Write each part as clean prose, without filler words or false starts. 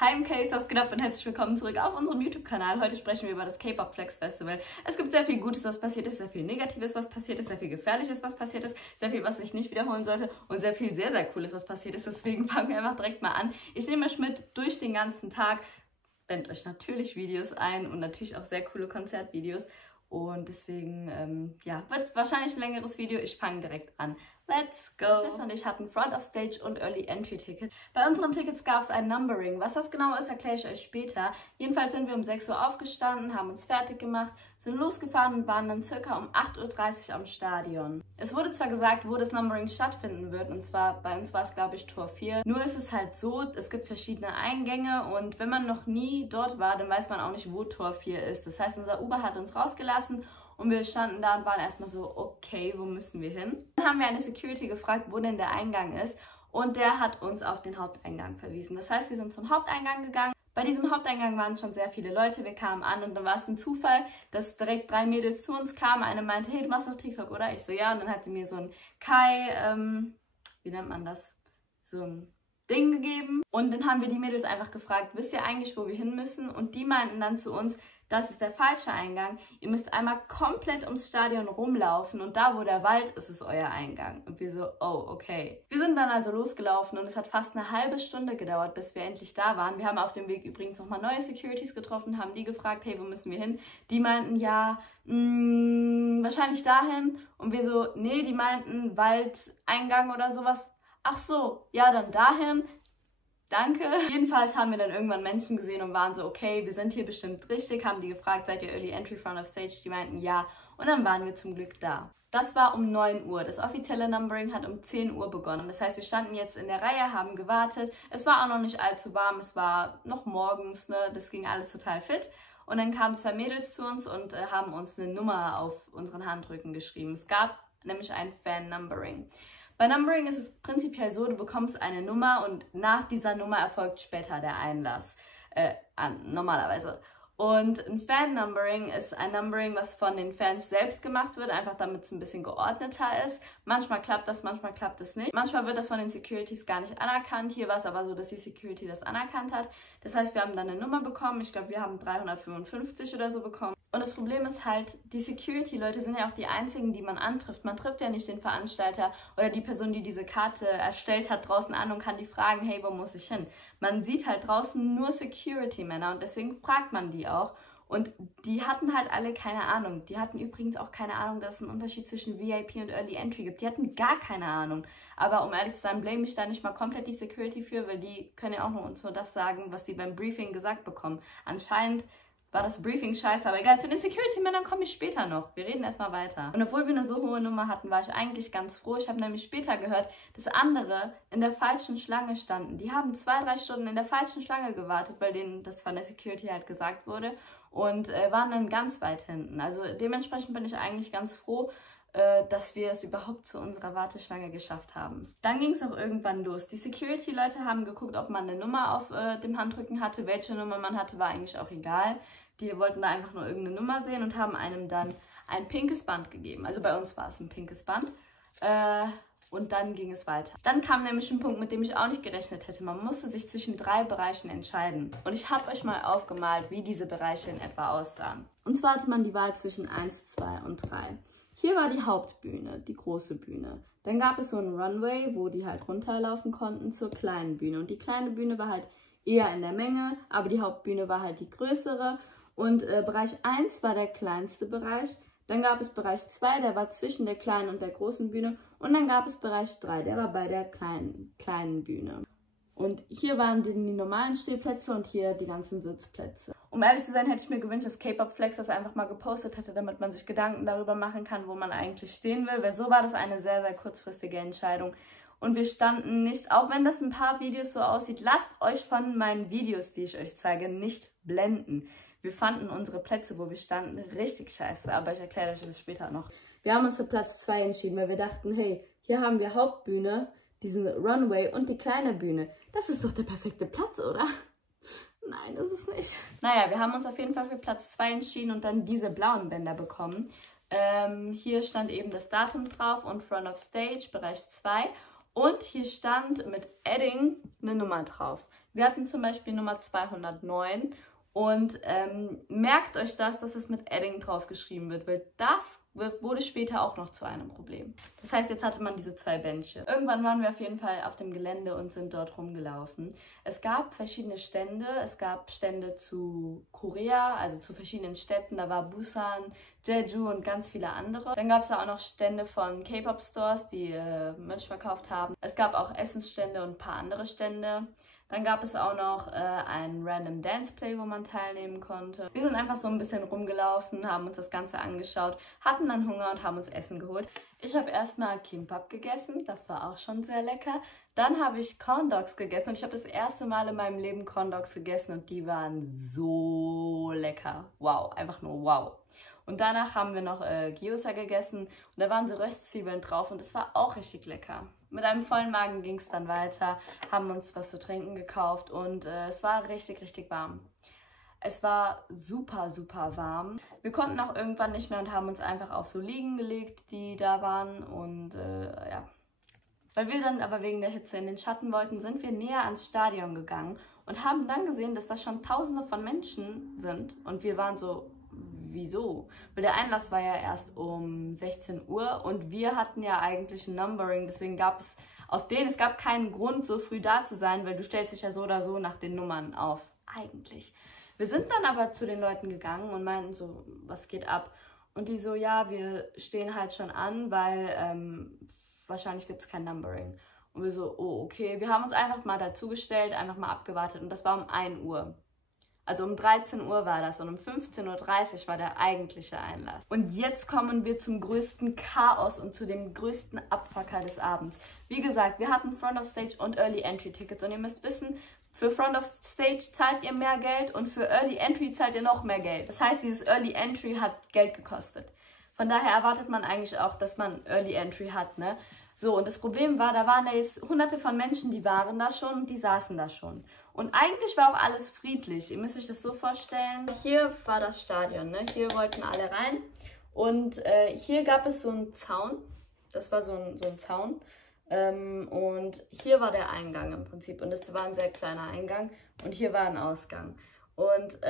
Hi MKs, was geht ab und herzlich willkommen zurück auf unserem YouTube-Kanal. Heute sprechen wir über das K-Pop Flex Festival. Es gibt sehr viel Gutes, was passiert ist, sehr viel Negatives, was passiert ist, sehr viel Gefährliches, was passiert ist, sehr viel, was ich nicht wiederholen sollte und sehr viel sehr, sehr Cooles, was passiert ist. Deswegen fangen wir einfach direkt mal an. Ich nehme euch mit durch den ganzen Tag, blende euch natürlich Videos ein und natürlich auch sehr coole Konzertvideos. Und deswegen, wird wahrscheinlich ein längeres Video. Ich fange direkt an. Let's go! Schwester und ich hatten Front of Stage und Early Entry Tickets. Bei unseren Tickets gab es ein Numbering. Was das genau ist, erkläre ich euch später. Jedenfalls sind wir um 6 Uhr aufgestanden, haben uns fertig gemacht, sind losgefahren und waren dann circa um 8:30 Uhr am Stadion. Es wurde zwar gesagt, wo das Numbering stattfinden wird, und zwar bei uns war es, glaube ich, Tor 4. Nur ist es halt so, es gibt verschiedene Eingänge und wenn man noch nie dort war, dann weiß man auch nicht, wo Tor 4 ist. Das heißt, unser Uber hat uns rausgelassen. Und wir standen da und waren erstmal so, okay, wo müssen wir hin? Dann haben wir eine Security gefragt, wo denn der Eingang ist. Und der hat uns auf den Haupteingang verwiesen. Das heißt, wir sind zum Haupteingang gegangen. Bei diesem Haupteingang waren schon sehr viele Leute. Wir kamen an und dann war es ein Zufall, dass direkt 3 Mädels zu uns kamen. Eine meinte, hey, du machst doch TikTok, oder? Ich so, ja. Und dann hat sie mir so ein wie nennt man das? So ein Ding gegeben. Und dann haben wir die Mädels einfach gefragt, wisst ihr eigentlich, wo wir hin müssen? Und die meinten dann zu uns, das ist der falsche Eingang. Ihr müsst einmal komplett ums Stadion rumlaufen und da, wo der Wald ist, ist euer Eingang. Und wir so, oh, okay. Wir sind dann also losgelaufen und es hat fast eine halbe Stunde gedauert, bis wir endlich da waren. Wir haben auf dem Weg übrigens nochmal neue Securities getroffen, haben die gefragt, hey, wo müssen wir hin? Die meinten, ja, wahrscheinlich dahin. Und wir so, nee, die meinten Waldeingang oder sowas. Ach so, ja, dann dahin. Danke. Jedenfalls haben wir dann irgendwann Menschen gesehen und waren so, okay, wir sind hier bestimmt richtig. Haben die gefragt, seid ihr Early Entry Front of Stage? Die meinten ja. Und dann waren wir zum Glück da. Das war um 9 Uhr. Das offizielle Numbering hat um 10 Uhr begonnen. Das heißt, wir standen jetzt in der Reihe, haben gewartet. Es war auch noch nicht allzu warm. Es war noch morgens, ne? Das ging alles total fit. Und dann kamen 2 Mädels zu uns und haben uns eine Nummer auf unseren Handrücken geschrieben. Es gab nämlich ein Fan-Numbering. Bei Numbering ist es prinzipiell so, du bekommst eine Nummer und nach dieser Nummer erfolgt später der Einlass, normalerweise. Und ein Fan-Numbering ist ein Numbering, was von den Fans selbst gemacht wird, einfach damit es ein bisschen geordneter ist. Manchmal klappt das, manchmal klappt es nicht. Manchmal wird das von den Securities gar nicht anerkannt. Hier war es aber so, dass die Security das anerkannt hat. Das heißt, wir haben dann eine Nummer bekommen. Ich glaube, wir haben 355 oder so bekommen. Und das Problem ist halt, die Security-Leute sind ja auch die einzigen, die man antrifft. Man trifft ja nicht den Veranstalter oder die Person, die diese Karte erstellt hat, draußen an und kann die fragen, hey, wo muss ich hin? Man sieht halt draußen nur Security-Männer und deswegen fragt man die auch. Und die hatten halt alle keine Ahnung. Die hatten übrigens auch keine Ahnung, dass es einen Unterschied zwischen VIP und Early Entry gibt. Die hatten gar keine Ahnung. Aber um ehrlich zu sein, blame ich da nicht mal komplett die Security für, weil die können ja auch nur uns nur das sagen, was die beim Briefing gesagt bekommen. Anscheinend war das Briefing scheiße, aber egal, zu den Security-Männern komme ich später noch. Wir reden erstmal weiter. Und obwohl wir eine so hohe Nummer hatten, war ich eigentlich ganz froh. Ich habe nämlich später gehört, dass andere in der falschen Schlange standen. Die haben 2-3 Stunden in der falschen Schlange gewartet, weil denen das von der Security halt gesagt wurde und waren dann ganz weit hinten. Also dementsprechend bin ich eigentlich ganz froh, dass wir es überhaupt zu unserer Warteschlange geschafft haben. Dann ging es auch irgendwann los. Die Security-Leute haben geguckt, ob man eine Nummer auf dem Handrücken hatte. Welche Nummer man hatte, war eigentlich auch egal. Die wollten da einfach nur irgendeine Nummer sehen und haben einem dann ein pinkes Band gegeben. Also bei uns war es ein pinkes Band. Und dann ging es weiter. Dann kam nämlich ein Punkt, mit dem ich auch nicht gerechnet hätte. Man musste sich zwischen 3 Bereichen entscheiden. Und ich habe euch mal aufgemalt, wie diese Bereiche in etwa aussahen. Und zwar hatte man die Wahl zwischen 1, 2 und 3. Hier war die Hauptbühne, die große Bühne. Dann gab es so einen Runway, wo die halt runterlaufen konnten zur kleinen Bühne. Und die kleine Bühne war halt eher in der Menge, aber die Hauptbühne war halt die größere. Und Bereich 1 war der kleinste Bereich. Dann gab es Bereich 2, der war zwischen der kleinen und der großen Bühne. Und dann gab es Bereich 3, der war bei der kleinen Bühne. Und hier waren die normalen Stehplätze und hier die ganzen Sitzplätze. Um ehrlich zu sein, hätte ich mir gewünscht, dass K-Pop Flex das einfach mal gepostet hätte, damit man sich Gedanken darüber machen kann, wo man eigentlich stehen will. Weil so war das eine sehr, sehr kurzfristige Entscheidung. Und wir standen nicht, auch wenn das ein paar Videos so aussieht, lasst euch von meinen Videos, die ich euch zeige, nicht blenden. Wir fanden unsere Plätze, wo wir standen, richtig scheiße. Aber ich erkläre euch das später noch. Wir haben uns für Platz 2 entschieden, weil wir dachten, hey, hier haben wir Hauptbühne, diesen Runway und die kleine Bühne. Das ist doch der perfekte Platz, oder? Nein, ist es nicht. Naja, wir haben uns auf jeden Fall für Platz 2 entschieden und dann diese blauen Bänder bekommen. Hier stand eben das Datum drauf und Front of Stage, Bereich 2. Und hier stand mit Edding eine Nummer drauf. Wir hatten zum Beispiel Nummer 209 und merkt euch das, dass es mit Edding drauf geschrieben wird, weil das wurde später auch noch zu einem Problem. Das heißt, jetzt hatte man diese 2 Bänche. Irgendwann waren wir auf jeden Fall auf dem Gelände und sind dort rumgelaufen. Es gab verschiedene Stände. Es gab Stände zu Korea, also zu verschiedenen Städten. Da war Busan, Jeju und ganz viele andere. Dann gab es auch noch Stände von K-Pop-Stores, die Merch verkauft haben. Es gab auch Essensstände und ein paar andere Stände. Dann gab es auch noch ein Random Dance Play, wo man teilnehmen konnte. Wir sind einfach so ein bisschen rumgelaufen, haben uns das Ganze angeschaut, hatten dann Hunger und haben uns Essen geholt. Ich habe erstmal Kimbap gegessen, das war auch schon sehr lecker. Dann habe ich Corn Dogs gegessen und ich habe das erste Mal in meinem Leben Corn Dogs gegessen und die waren so lecker. Wow, einfach nur wow. Und danach haben wir noch Gyoza gegessen und da waren so Röstzwiebeln drauf und das war auch richtig lecker. Mit einem vollen Magen ging es dann weiter, haben uns was zu trinken gekauft und es war richtig, richtig warm. Es war super, super warm. Wir konnten auch irgendwann nicht mehr und haben uns einfach auf so Liegen gelegt, die da waren und ja. Weil wir dann aber wegen der Hitze in den Schatten wollten, sind wir näher ans Stadion gegangen und haben dann gesehen, dass da schon Tausende von Menschen sind und wir waren so... Wieso? Weil der Einlass war ja erst um 16 Uhr und wir hatten ja eigentlich ein Numbering, deswegen gab es es gab keinen Grund, so früh da zu sein, weil du stellst dich ja so oder so nach den Nummern auf. Eigentlich. Wir sind dann aber zu den Leuten gegangen und meinten so, was geht ab? Und die so, ja, wir stehen halt schon an, weil wahrscheinlich gibt es kein Numbering. Und wir so, oh, okay. Wir haben uns einfach mal dazugestellt, einfach mal abgewartet und das war um 1 Uhr. Also um 13 Uhr war das und um 15:30 Uhr war der eigentliche Einlass. Und jetzt kommen wir zum größten Chaos und zu dem größten Abfucker des Abends. Wie gesagt, wir hatten Front of Stage und Early Entry Tickets und ihr müsst wissen, für Front of Stage zahlt ihr mehr Geld und für Early Entry zahlt ihr noch mehr Geld. Das heißt, dieses Early Entry hat Geld gekostet. Von daher erwartet man eigentlich auch, dass man Early Entry hat, ne? So, und das Problem war, da waren ja jetzt hunderte von Menschen, die waren da schon und die saßen da schon. Und eigentlich war auch alles friedlich. Ihr müsst euch das so vorstellen. Hier war das Stadion, ne? Hier wollten alle rein. Und hier gab es so einen Zaun. Das war so ein Zaun. Und hier war der Eingang im Prinzip. Und das war ein sehr kleiner Eingang. Und hier war ein Ausgang. Und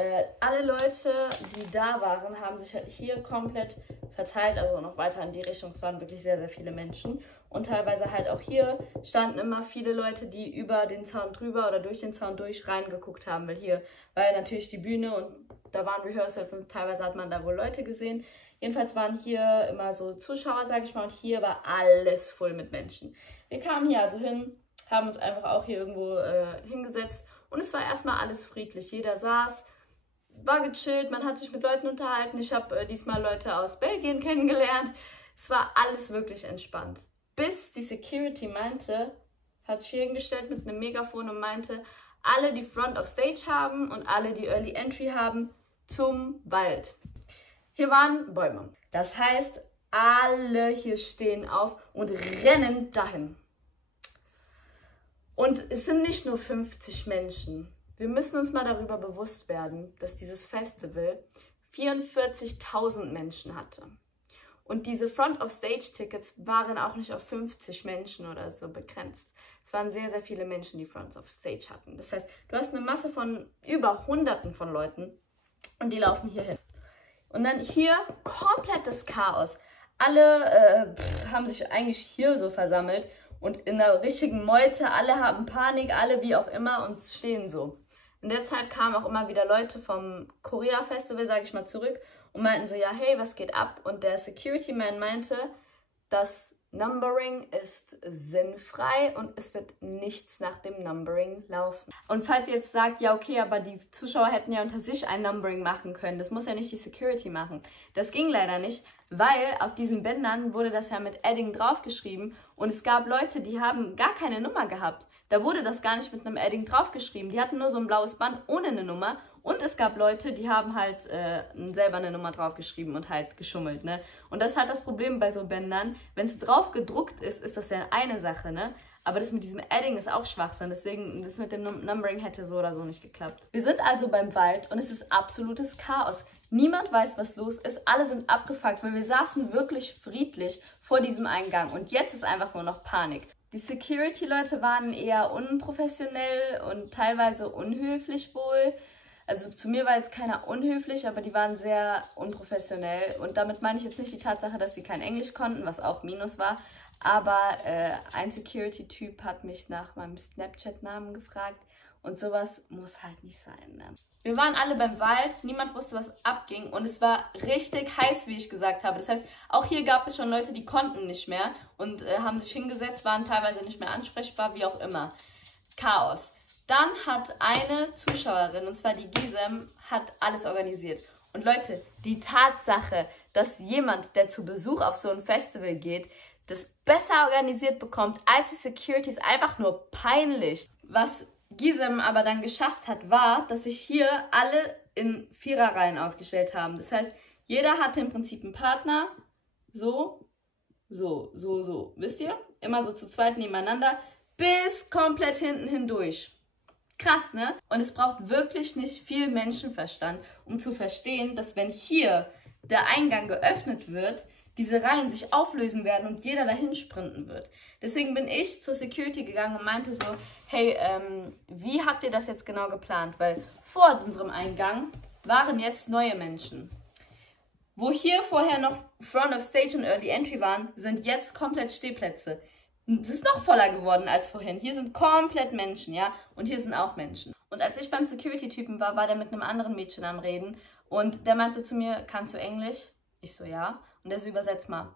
alle Leute, die da waren, haben sich halt hier komplett verteilt, also noch weiter in die Richtung. Es waren wirklich sehr, sehr viele Menschen. Und teilweise halt auch hier standen immer viele Leute, die über den Zaun drüber oder durch den Zaun durch reingeguckt haben. Weil hier war ja natürlich die Bühne und da waren Rehearsals und teilweise hat man da wohl Leute gesehen. Jedenfalls waren hier immer so Zuschauer, sage ich mal, und hier war alles voll mit Menschen. Wir kamen hier also hin, haben uns einfach auch hier irgendwo hingesetzt. Und es war erstmal alles friedlich. Jeder saß, war gechillt, man hat sich mit Leuten unterhalten. Ich habe diesmal Leute aus Belgien kennengelernt. Es war alles wirklich entspannt. Bis die Security meinte, hat sich hier hingestellt mit einem Megafon und meinte, alle, die Front of Stage haben und alle, die Early Entry haben, zum Wald. Hier waren Bäume. Das heißt, alle hier stehen auf und rennen dahin. Und es sind nicht nur 50 Menschen. Wir müssen uns mal darüber bewusst werden, dass dieses Festival 44.000 Menschen hatte. Und diese Front-of-Stage-Tickets waren auch nicht auf 50 Menschen oder so begrenzt. Es waren sehr, sehr viele Menschen, die Front-of-Stage hatten. Das heißt, du hast eine Masse von über Hunderten von Leuten und die laufen hier hin. Und dann hier komplettes Chaos. Alle haben sich eigentlich hier so versammelt und in der richtigen Meute. Alle haben Panik, alle wie auch immer und stehen so. In der Zeit kamen auch immer wieder Leute vom Korea-Festival, sage ich mal, zurück und meinten so, ja, hey, was geht ab? Und der Security-Man meinte, das Numbering ist sinnfrei und es wird nichts nach dem Numbering laufen. Und falls ihr jetzt sagt, ja, okay, aber die Zuschauer hätten ja unter sich ein Numbering machen können, das muss ja nicht die Security machen. Das ging leider nicht, weil auf diesen Bändern wurde das ja mit Edding draufgeschrieben und es gab Leute, die haben gar keine Nummer gehabt. Da wurde das gar nicht mit einem Edding draufgeschrieben. Die hatten nur so ein blaues Band ohne eine Nummer. Und es gab Leute, die haben halt selber eine Nummer draufgeschrieben und halt geschummelt, ne? Und das ist halt das Problem bei so Bändern. Wenn es drauf gedruckt ist, ist das ja eine Sache, ne? Aber das mit diesem Edding ist auch Schwachsinn. Deswegen, das mit dem Numbering hätte so oder so nicht geklappt. Wir sind also beim Wald und es ist absolutes Chaos. Niemand weiß, was los ist. Alle sind abgefuckt, weil wir saßen wirklich friedlich vor diesem Eingang. Und jetzt ist einfach nur noch Panik. Die Security-Leute waren eher unprofessionell und teilweise unhöflich wohl. Also zu mir war jetzt keiner unhöflich, aber die waren sehr unprofessionell. Und damit meine ich jetzt nicht die Tatsache, dass sie kein Englisch konnten, was auch Minus war. Aber ein Security-Typ hat mich nach meinem Snapchat-Namen gefragt. Und sowas muss halt nicht sein, ne? Wir waren alle beim Wald, niemand wusste, was abging und es war richtig heiß, wie ich gesagt habe. Das heißt, auch hier gab es schon Leute, die konnten nicht mehr und haben sich hingesetzt, waren teilweise nicht mehr ansprechbar, wie auch immer. Chaos. Dann hat eine Zuschauerin, und zwar die Gisem, hat alles organisiert. Und Leute, die Tatsache, dass jemand, der zu Besuch auf so ein Festival geht, das besser organisiert bekommt als die Security, ist einfach nur peinlich. Was Gisem aber dann geschafft hat, war, dass sich hier alle in Viererreihen aufgestellt haben. Das heißt, jeder hatte im Prinzip einen Partner, so, wisst ihr? Immer so zu zweit nebeneinander, bis komplett hinten hindurch. Krass, ne? Und es braucht wirklich nicht viel Menschenverstand, um zu verstehen, dass wenn hier der Eingang geöffnet wird, diese Reihen sich auflösen werden und jeder dahin sprinten wird. Deswegen bin ich zur Security gegangen und meinte so, hey, wie habt ihr das jetzt genau geplant? Weil vor unserem Eingang waren jetzt neue Menschen. Wo hier vorher noch Front of Stage und Early Entry waren, sind jetzt komplett Stehplätze. Es ist noch voller geworden als vorhin. Hier sind komplett Menschen, ja, und hier sind auch Menschen. Und als ich beim Security-Typen war, war der mit einem anderen Mädchen am Reden und der meinte zu mir, kannst du Englisch? Ich so, ja. Und der so, übersetzt mal.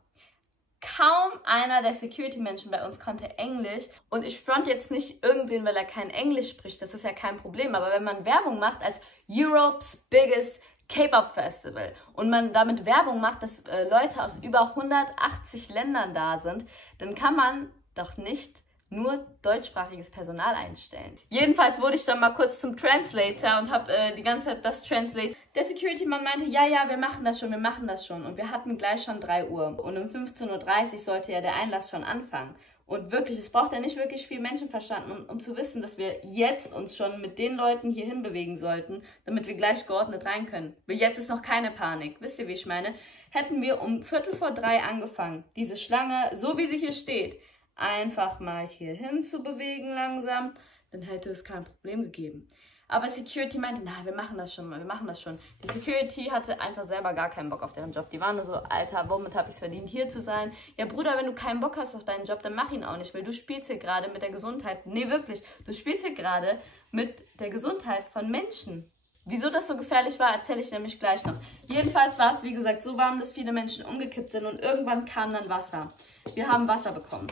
Kaum einer der Security-Menschen bei uns konnte Englisch. Und ich front jetzt nicht irgendwen, weil er kein Englisch spricht. Das ist ja kein Problem. Aber wenn man Werbung macht als Europe's biggest K-Pop Festival und man damit Werbung macht, dass Leute aus über 180 Ländern da sind, dann kann man doch nicht nur deutschsprachiges Personal einstellen. Jedenfalls wurde ich dann mal kurz zum Translator und habe die ganze Zeit das Translate. Der Security-Mann meinte, ja, wir machen das schon. Und wir hatten gleich schon 3 Uhr. Und um 15:30 Uhr sollte ja der Einlass schon anfangen. Und wirklich, es braucht ja nicht wirklich viel Menschenverstand, um zu wissen, dass wir jetzt uns schon mit den Leuten hier hinbewegen sollten, damit wir gleich geordnet rein können. Weil jetzt ist noch keine Panik. Wisst ihr, wie ich meine? Hätten wir um 2:45 angefangen, diese Schlange, so wie sie hier steht, einfach mal hier hin zu bewegen langsam, dann hätte es kein Problem gegeben. Aber Security meinte, na, wir machen das schon. Die Security hatte einfach selber gar keinen Bock auf deren Job. Die waren nur so, Alter, womit habe ich es verdient, hier zu sein? Ja, Bruder, wenn du keinen Bock hast auf deinen Job, dann mach ihn auch nicht, weil du spielst hier gerade mit der Gesundheit. Nee, wirklich, du spielst hier gerade mit der Gesundheit von Menschen. Wieso das so gefährlich war, erzähle ich nämlich gleich noch. Jedenfalls war es, wie gesagt, so warm, dass viele Menschen umgekippt sind und irgendwann kam dann Wasser. Wir haben Wasser bekommen.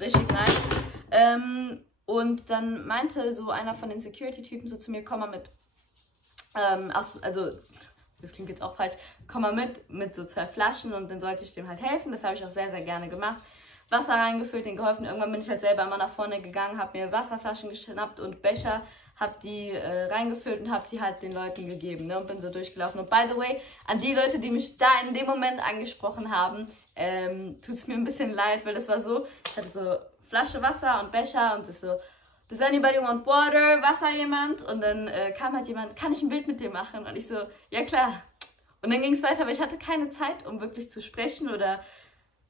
Richtig nice. Und dann meinte so einer von den Security-Typen so zu mir, komm mal mit. Also, das klingt jetzt auch falsch, komm mal mit so 2 Flaschen und dann sollte ich dem halt helfen. Das habe ich auch sehr, sehr gerne gemacht. Wasser reingefüllt, denen geholfen. Irgendwann bin ich halt selber immer nach vorne gegangen, habe mir Wasserflaschen geschnappt und Becher, habe die reingefüllt und habe die halt den Leuten gegeben, ne, und bin so durchgelaufen. Und by the way, an die Leute, die mich da in dem Moment angesprochen haben, tut es mir ein bisschen leid, weil das war so, ich hatte so Flasche Wasser und Becher und das so, does anybody want water? Wasser jemand? Und dann kam halt jemand, kann ich ein Bild mit dir machen? Und ich so, ja klar. Und dann ging es weiter, aber ich hatte keine Zeit, um wirklich zu sprechen oder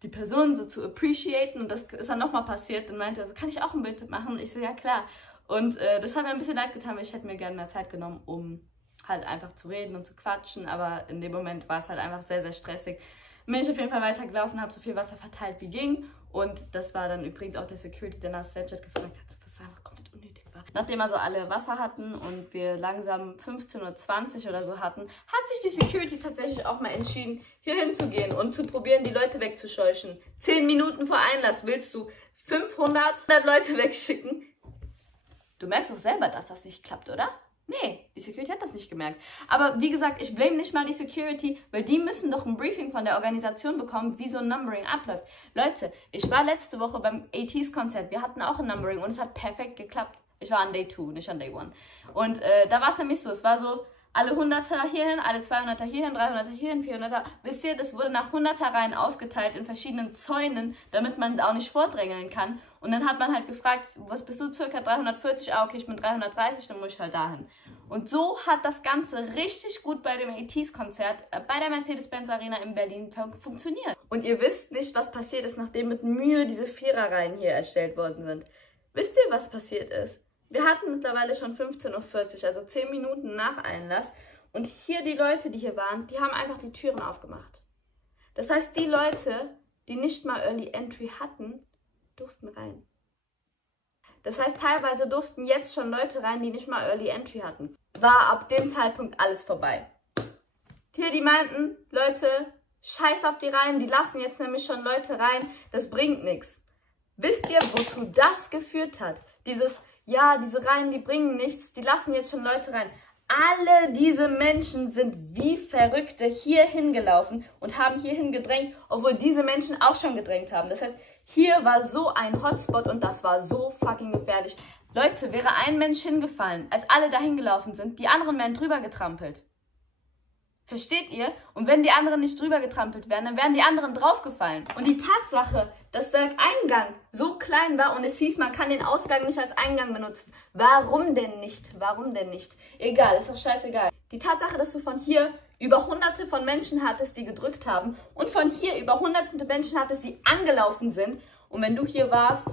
die Person so zu appreciaten. Und das ist dann nochmal passiert. Dann meinte er so, kann ich auch ein Bild mitmachen? Und ich so, ja klar. Und das hat mir ein bisschen leid getan, weil ich hätte mir gerne mehr Zeit genommen, um halt einfach zu reden und zu quatschen. Aber in dem Moment war es halt einfach sehr, sehr stressig. Bin ich auf jeden Fall weitergelaufen, habe so viel Wasser verteilt wie ging. Und das war dann übrigens auch der Security, der nach Snapchat gefragt hat, was einfach komplett unnötig war. Nachdem also alle Wasser hatten und wir langsam 15:20 Uhr oder so hatten, hat sich die Security tatsächlich auch mal entschieden, hier hinzugehen und zu probieren, die Leute wegzuscheuchen. 10 Minuten vor Einlass willst du 500 Leute wegschicken? Du merkst doch selber, dass das nicht klappt, oder? Nee, die Security hat das nicht gemerkt. Aber wie gesagt, ich blame nicht mal die Security, weil die müssen doch ein Briefing von der Organisation bekommen, wie so ein Numbering abläuft. Leute, ich war letzte Woche beim ATEEZ-Konzert. Wir hatten auch ein Numbering und es hat perfekt geklappt. Ich war an Day 2, nicht an Day 1. Und da war es nämlich so, es war so, alle 100er hierhin, alle 200er hierhin, 300er hierhin, 400er. Wisst ihr, das wurde nach 100er Reihen aufgeteilt in verschiedenen Zäunen, damit man auch nicht vordrängeln kann. Und dann hat man halt gefragt, was bist du, circa 340? Ah, okay, ich bin 330, dann muss ich halt dahin. Und so hat das Ganze richtig gut bei dem ATEEZ-Konzert bei der Mercedes-Benz Arena in Berlin funktioniert. Und ihr wisst nicht, was passiert ist, nachdem mit Mühe diese Viererreihen hier erstellt worden sind. Wisst ihr, was passiert ist? Wir hatten mittlerweile schon 15:40 Uhr, also 10 Minuten nach Einlass. Und hier die Leute, die hier waren, die haben einfach die Türen aufgemacht. Das heißt, die Leute, die nicht mal Early Entry hatten, durften rein. Das heißt, teilweise durften jetzt schon Leute rein, die nicht mal Early Entry hatten. War ab dem Zeitpunkt alles vorbei. Hier, die meinten, Leute, scheiß auf die Reihen, die lassen jetzt nämlich schon Leute rein, das bringt nichts. Wisst ihr, wozu das geführt hat? Ja, diese Reihen, die bringen nichts, die lassen jetzt schon Leute rein. Alle diese Menschen sind wie Verrückte hier hingelaufen und haben hierhin gedrängt, obwohl diese Menschen auch schon gedrängt haben. Das heißt, hier war so ein Hotspot und das war so fucking gefährlich. Leute, wäre ein Mensch hingefallen, als alle dahin gelaufen sind, die anderen wären drüber getrampelt. Versteht ihr? Und wenn die anderen nicht drüber getrampelt wären, dann wären die anderen draufgefallen. Und die Tatsache, dass der Eingang so klein war und es hieß, man kann den Ausgang nicht als Eingang benutzen. Warum denn nicht? Warum denn nicht? Egal, ist doch scheißegal. Die Tatsache, dass du von hier über hunderte von Menschen hattest, die gedrückt haben und von hier über hunderte Menschen hattest, die angelaufen sind. Und wenn du hier warst,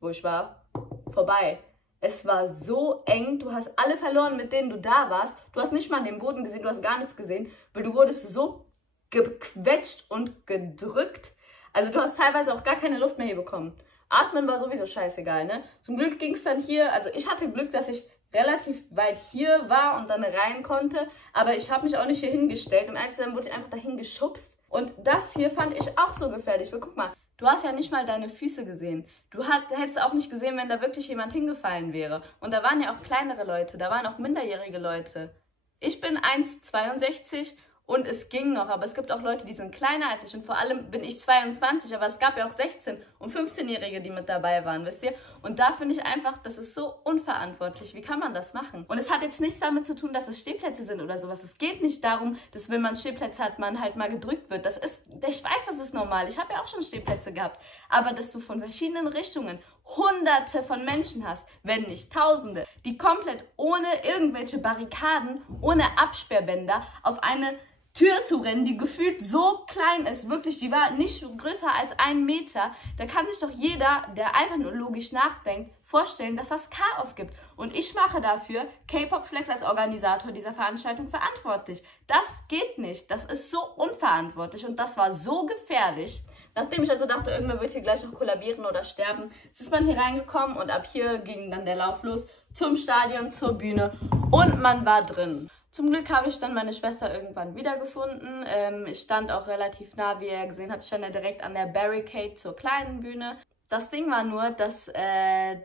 wo ich war, vorbei. Es war so eng, du hast alle verloren, mit denen du da warst. Du hast nicht mal den Boden gesehen, du hast gar nichts gesehen, weil du wurdest so gequetscht und gedrückt. Also du hast teilweise auch gar keine Luft mehr hier bekommen. Atmen war sowieso scheißegal, ne? Zum Glück ging es dann hier, also ich hatte Glück, dass ich relativ weit hier war und dann rein konnte, aber ich habe mich auch nicht hier hingestellt. Im Einzelnen wurde ich einfach dahin geschubst. Und das hier fand ich auch so gefährlich, weil guck mal, du hast ja nicht mal deine Füße gesehen. Du hättest auch nicht gesehen, wenn da wirklich jemand hingefallen wäre. Und da waren ja auch kleinere Leute, da waren auch minderjährige Leute. Ich bin 1,62 und es ging noch, aber es gibt auch Leute, die sind kleiner als ich und vor allem bin ich 22, aber es gab ja auch 16- und 15-Jährige, die mit dabei waren, wisst ihr? Und da finde ich einfach, das ist so unverantwortlich. Wie kann man das machen? Und es hat jetzt nichts damit zu tun, dass es Stehplätze sind oder sowas. Es geht nicht darum, dass wenn man Stehplätze hat, man halt mal gedrückt wird. Ich weiß, das ist normal. Ich habe ja auch schon Stehplätze gehabt. Aber dass du von verschiedenen Richtungen Hunderte von Menschen hast, wenn nicht Tausende, die komplett ohne irgendwelche Barrikaden, ohne Absperrbänder auf eine Tür zu rennen, die gefühlt so klein ist, wirklich, die war nicht größer als 1 Meter, da kann sich doch jeder, der einfach nur logisch nachdenkt, vorstellen, dass das Chaos gibt. Und ich mache dafür K-Pop Flex als Organisator dieser Veranstaltung verantwortlich. Das geht nicht, das ist so unverantwortlich und das war so gefährlich. Nachdem ich also dachte, irgendwer wird hier gleich noch kollabieren oder sterben, ist man hier reingekommen und ab hier ging dann der Lauf los zum Stadion, zur Bühne und man war drin. Zum Glück habe ich dann meine Schwester irgendwann wiedergefunden. Ich stand auch relativ nah, wie ihr gesehen habt, stand ja direkt an der Barricade zur kleinen Bühne. Das Ding war nur, dass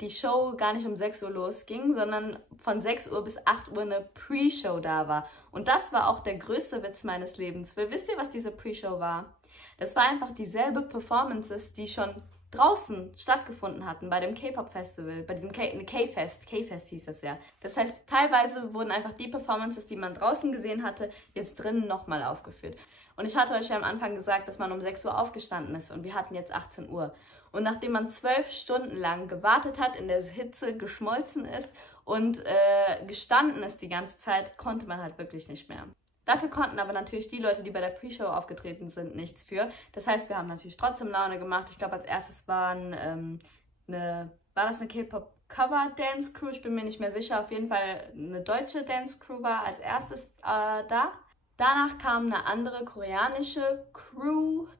die Show gar nicht um 6 Uhr losging, sondern von 6 Uhr bis 8 Uhr eine Pre-Show da war. Und das war auch der größte Witz meines Lebens. Weil wisst ihr, was diese Pre-Show war? Das war einfach dieselbe Performances, die schon draußen stattgefunden hatten bei dem K-Pop-Festival, bei diesem K-Fest hieß das ja. Das heißt, teilweise wurden einfach die Performances, die man draußen gesehen hatte, jetzt drinnen nochmal aufgeführt. Und ich hatte euch ja am Anfang gesagt, dass man um 6 Uhr aufgestanden ist und wir hatten jetzt 18 Uhr. Und nachdem man 12 Stunden lang gewartet hat, in der Hitze geschmolzen ist und gestanden ist die ganze Zeit, konnte man halt wirklich nicht mehr. Dafür konnten aber natürlich die Leute, die bei der Pre-Show aufgetreten sind, nichts für. Das heißt, wir haben natürlich trotzdem Laune gemacht. Ich glaube, als erstes war das eine K-Pop-Cover-Dance-Crew? Ich bin mir nicht mehr sicher. Auf jeden Fall eine deutsche Dance-Crew war als erstes da. Danach kam eine andere koreanische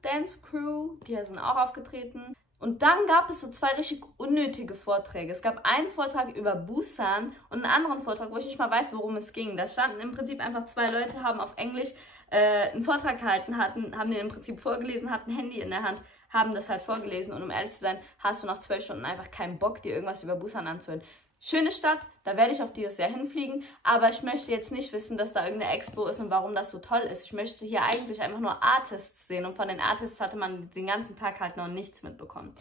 Dance-Crew. Die sind auch aufgetreten. Und dann gab es so 2 richtig unnötige Vorträge. Es gab einen Vortrag über Busan und einen anderen Vortrag, wo ich nicht mal weiß, worum es ging. Da standen im Prinzip einfach 2 Leute, haben auf Englisch einen Vortrag gehalten, haben den im Prinzip vorgelesen, hatten ein Handy in der Hand, haben das halt vorgelesen. Und um ehrlich zu sein, hast du nach 12 Stunden einfach keinen Bock, dir irgendwas über Busan anzuhören. Schöne Stadt, da werde ich auch dieses Jahr hinfliegen, aber ich möchte jetzt nicht wissen, dass da irgendeine Expo ist und warum das so toll ist. Ich möchte hier eigentlich einfach nur Artists sehen und von den Artists hatte man den ganzen Tag halt noch nichts mitbekommen.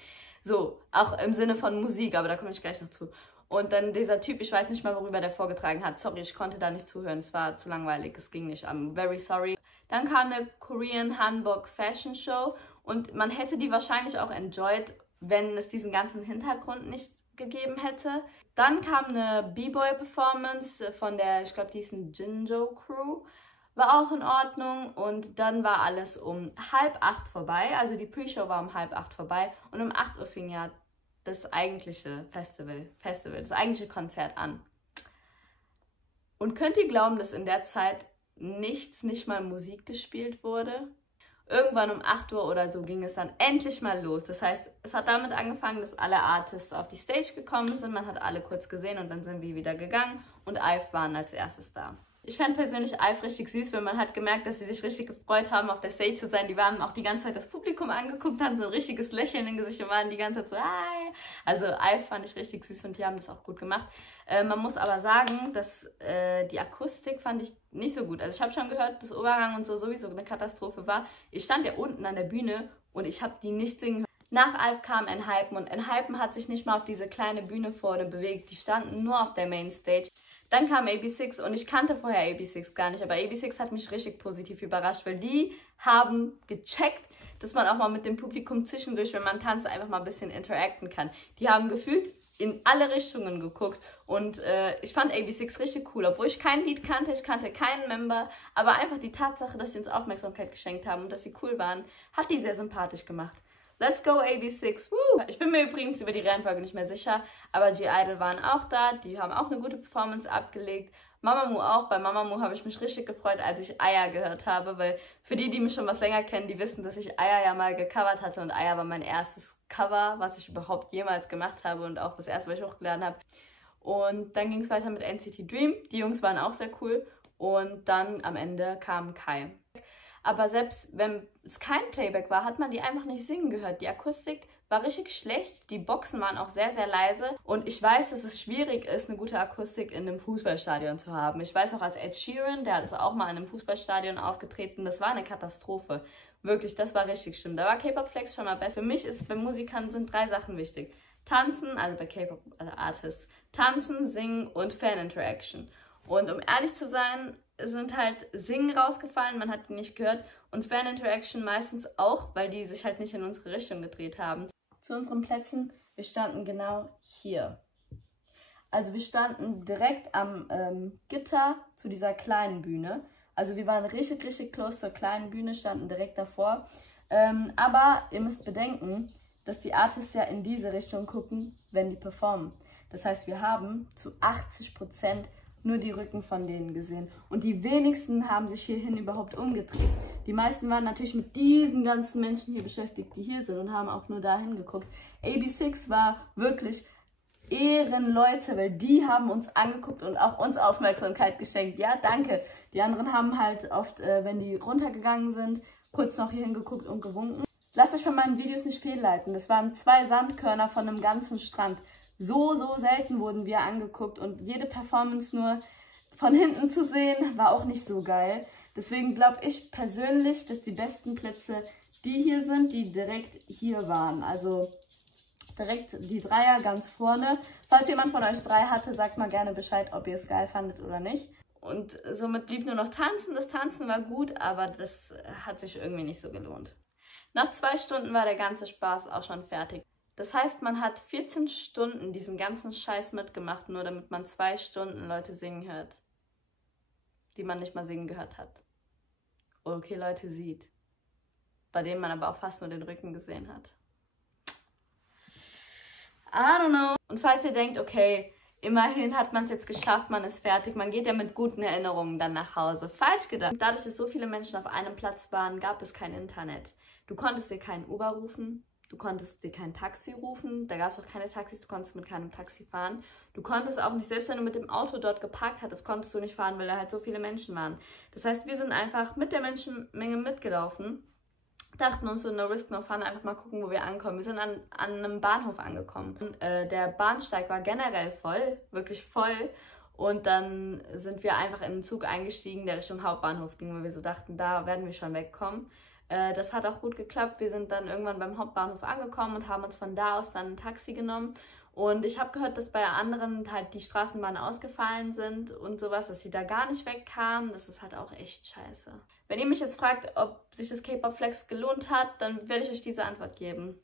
So, auch im Sinne von Musik, aber da komme ich gleich noch zu. Und dann dieser Typ, ich weiß nicht mal, worüber der vorgetragen hat. Sorry, ich konnte da nicht zuhören, es war zu langweilig, es ging nicht. I'm very sorry. Dann kam eine Korean Hanbok Fashion Show und man hätte die wahrscheinlich auch enjoyed, wenn es diesen ganzen Hintergrund nicht gegeben hätte. Dann kam eine B-Boy-Performance von der, ich glaube, die ist ein Jinjo Crew. War auch in Ordnung und dann war alles um 7:30 vorbei. Also die Pre-Show war um 7:30 vorbei und um 8 Uhr fing ja das eigentliche Festival, das eigentliche Konzert an. Und könnt ihr glauben, dass in der Zeit nicht mal Musik gespielt wurde? Irgendwann um 8 Uhr oder so ging es dann endlich mal los. Das heißt, es hat damit angefangen, dass alle Artists auf die Stage gekommen sind. Man hat alle kurz gesehen und dann sind wir wieder gegangen und IVE waren als erstes da. Ich fand persönlich IVE richtig süß, weil man hat gemerkt, dass sie sich richtig gefreut haben, auf der Stage zu sein. Die waren auch die ganze Zeit das Publikum angeguckt, hatten so ein richtiges Lächeln im Gesicht und waren die ganze Zeit so, hi. Also IVE fand ich richtig süß und die haben das auch gut gemacht. Man muss aber sagen, dass die Akustik fand ich nicht so gut. Also ich habe schon gehört, dass Overgang und so sowieso eine Katastrophe war. Ich stand ja unten an der Bühne und ich habe die nicht singen hören. Nach IVE kam ENHYPEN und ENHYPEN hat sich nicht mal auf diese kleine Bühne vorne bewegt. Die standen nur auf der Mainstage. Dann kam AB6 und ich kannte vorher AB6 gar nicht, aber AB6 hat mich richtig positiv überrascht, weil die haben gecheckt, dass man auch mal mit dem Publikum zwischendurch, wenn man tanzt, einfach mal ein bisschen interacten kann. Die haben gefühlt in alle Richtungen geguckt und ich fand AB6 richtig cool, obwohl ich kein Lied kannte, ich kannte keinen Member, aber einfach die Tatsache, dass sie uns Aufmerksamkeit geschenkt haben und dass sie cool waren, hat die sehr sympathisch gemacht. Let's go AB6, woo! Ich bin mir übrigens über die Reihenfolge nicht mehr sicher, aber G-Idol waren auch da, die haben auch eine gute Performance abgelegt. Mamamoo auch, bei Mamamoo habe ich mich richtig gefreut, als ich Aya gehört habe, weil für die, die mich schon was länger kennen, die wissen, dass ich Aya ja mal gecovert hatte und Aya war mein erstes Cover, was ich überhaupt jemals gemacht habe und auch das erste, was ich hochgeladen habe. Und dann ging es weiter mit NCT Dream, die Jungs waren auch sehr cool und dann am Ende kam Kai. Aber selbst wenn es kein Playback war, hat man die einfach nicht singen gehört. Die Akustik war richtig schlecht, die Boxen waren auch sehr, sehr leise. Und ich weiß, dass es schwierig ist, eine gute Akustik in einem Fußballstadion zu haben. Ich weiß auch, als Ed Sheeran, der ist auch mal in einem Fußballstadion aufgetreten, das war eine Katastrophe. Wirklich, das war richtig schlimm. Da war K-Pop Flex schon mal besser. Für mich ist bei Musikern sind 3 Sachen wichtig. Tanzen, also bei K-Pop Artists, tanzen, singen und Fan-Interaction. Und um ehrlich zu sein, sind halt Singen rausgefallen, man hat die nicht gehört und Fan-Interaction meistens auch, weil die sich halt nicht in unsere Richtung gedreht haben. Zu unseren Plätzen, wir standen genau hier. Also wir standen direkt am Gitter zu dieser kleinen Bühne. Also wir waren richtig, richtig close zur kleinen Bühne, standen direkt davor. Aber ihr müsst bedenken, dass die Artists ja in diese Richtung gucken, wenn die performen. Das heißt, wir haben zu 80% nur die Rücken von denen gesehen. Und die wenigsten haben sich hierhin überhaupt umgedreht. Die meisten waren natürlich mit diesen ganzen Menschen hier beschäftigt, die hier sind und haben auch nur dahin geguckt. AB6 war wirklich Ehrenleute, weil die haben uns angeguckt und auch uns Aufmerksamkeit geschenkt. Ja, danke. Die anderen haben halt oft, wenn die runtergegangen sind, kurz noch hier hingeguckt und gewunken. Lasst euch von meinen Videos nicht fehlleiten. Das waren 2 Sandkörner von einem ganzen Strand. So selten wurden wir angeguckt und jede Performance nur von hinten zu sehen, war auch nicht so geil. Deswegen glaube ich persönlich, dass die besten Plätze die hier sind, die direkt hier waren. Also direkt die Dreier ganz vorne. Falls jemand von euch 3 hatte, sagt mal gerne Bescheid, ob ihr es geil fandet oder nicht. Und somit blieb nur noch Tanzen. Das Tanzen war gut, aber das hat sich irgendwie nicht so gelohnt. Nach 2 Stunden war der ganze Spaß auch schon fertig. Das heißt, man hat 14 Stunden diesen ganzen Scheiß mitgemacht, nur damit man 2 Stunden Leute singen hört, die man nicht mal singen gehört hat. Okay, Leute sieht, bei denen man aber auch fast nur den Rücken gesehen hat. I don't know. Und falls ihr denkt, okay, immerhin hat man es jetzt geschafft, man ist fertig, man geht ja mit guten Erinnerungen dann nach Hause. Falsch gedacht. Dadurch, dass so viele Menschen auf einem Platz waren, gab es kein Internet. Du konntest dir keinen Uber rufen. Du konntest dir kein Taxi rufen, da gab es auch keine Taxis, du konntest mit keinem Taxi fahren. Du konntest auch nicht, selbst wenn du mit dem Auto dort geparkt hattest, konntest du nicht fahren, weil da halt so viele Menschen waren. Das heißt, wir sind einfach mit der Menschenmenge mitgelaufen, dachten uns so, no risk, no fun, einfach mal gucken, wo wir ankommen. Wir sind an einem Bahnhof angekommen. Der Bahnsteig war generell voll, wirklich voll. Und dann sind wir einfach in den Zug eingestiegen, der Richtung Hauptbahnhof ging, weil wir so dachten, da werden wir schon wegkommen. Das hat auch gut geklappt. Wir sind dann irgendwann beim Hauptbahnhof angekommen und haben uns von da aus dann ein Taxi genommen. Und ich habe gehört, dass bei anderen halt die Straßenbahnen ausgefallen sind und sowas, dass sie da gar nicht wegkamen. Das ist halt auch echt scheiße. Wenn ihr mich jetzt fragt, ob sich das K-Pop Flex gelohnt hat, dann werde ich euch diese Antwort geben.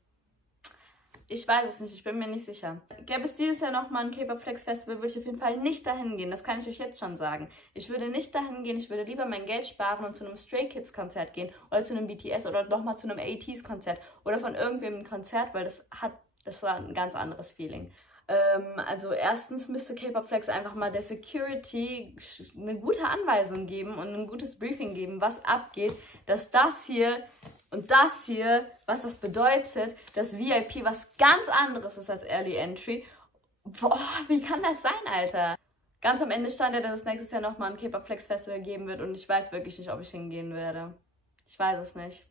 Ich weiß es nicht, ich bin mir nicht sicher. Gäbe es dieses Jahr nochmal ein K-Pop Flex Festival, würde ich auf jeden Fall nicht dahin gehen. Das kann ich euch jetzt schon sagen. Ich würde nicht dahin gehen, ich würde lieber mein Geld sparen und zu einem Stray Kids Konzert gehen oder zu einem BTS oder nochmal zu einem ATEEZ Konzert oder von irgendwem ein Konzert, weil das war ein ganz anderes Feeling. Also erstens müsste K-Pop Flex einfach mal der Security eine gute Anweisung geben und ein gutes Briefing geben, was abgeht, dass das hier und das hier, was das bedeutet, dass VIP was ganz anderes ist als Early Entry. Boah, wie kann das sein, Alter? Ganz am Ende stand ja, dass es nächstes Jahr nochmal ein K-Pop Flex Festival geben wird und ich weiß wirklich nicht, ob ich hingehen werde. Ich weiß es nicht.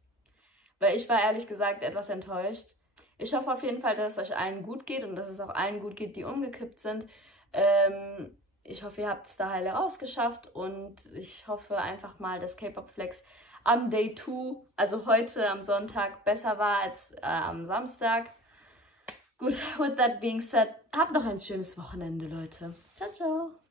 Weil ich war ehrlich gesagt etwas enttäuscht. Ich hoffe auf jeden Fall, dass es euch allen gut geht und dass es auch allen gut geht, die umgekippt sind. Ich hoffe, ihr habt es da heile rausgeschafft und ich hoffe einfach mal, dass K-Pop Flex am Day 2, also heute am Sonntag, besser war als am Samstag. Gut, with that being said, habt noch ein schönes Wochenende, Leute. Ciao, ciao.